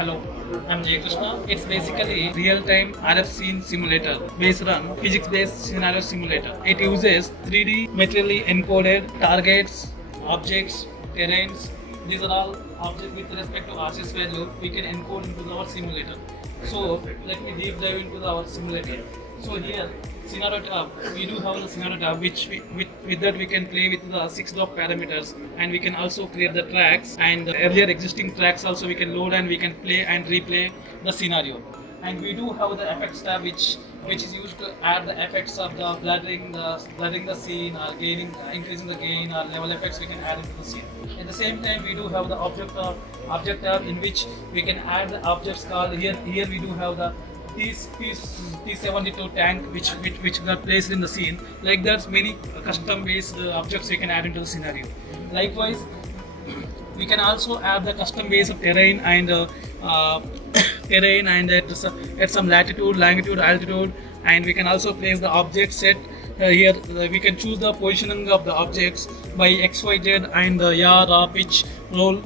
Hello, I'm Jay Krishna. It's basically real-time RF scene simulator based on physics-based scenario simulator. It uses 3D materially encoded targets, objects, terrains. These are all objects with respect to RCS value we can encode into our simulator. So let me deep dive into our simulator. So here, scenario tab, we do have the scenario tab with that we can play with the 6 drop parameters, and we can also create the tracks, and the earlier existing tracks also we can load and we can play and replay the scenario. And we do have the effects tab which is used to add the effects of the blurring the scene, or increasing the gain, or level effects we can add into the scene. At the same time, we do have the object tab in which we can add the objects called here we do have the T72 tank which got placed in the scene. Like that, many custom based objects we can add into the scenario. Likewise, we can also add the custom based terrain and at some latitude, longitude, altitude, and we can also place the object set. Here we can choose the positioning of the objects by X, Y, Z and yaw, raw, pitch, roll.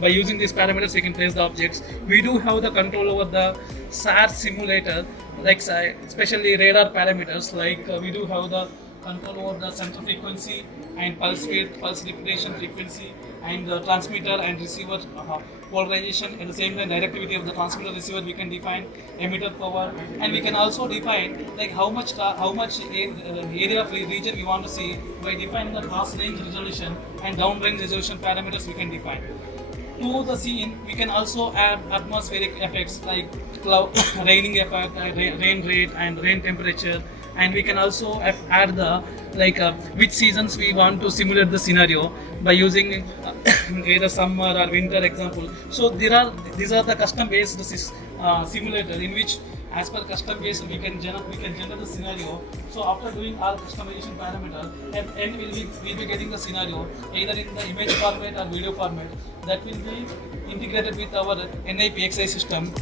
By using these parameters we can place the objects. We do have the control over the SARES simulator, like especially radar parameters, like we do have the control over the center frequency and pulse width, pulse repetition frequency, and the transmitter and receiver polarization. At the same time, directivity of the transmitter receiver we can define, emitter power, and we can also define like how much area of region we want to see by defining the cross range resolution and down range resolution parameters we can define. To the scene, we can also add atmospheric effects like cloud, raining effect, rain rate, and rain temperature. And we can also add the which seasons we want to simulate the scenario by using either summer or winter example. So these are the custom based simulator in which, as per custom based, we can generate the scenario. So after doing all customization parameters, at end we'll be getting the scenario either in the image format or video format that will be integrated with our NIPXI system.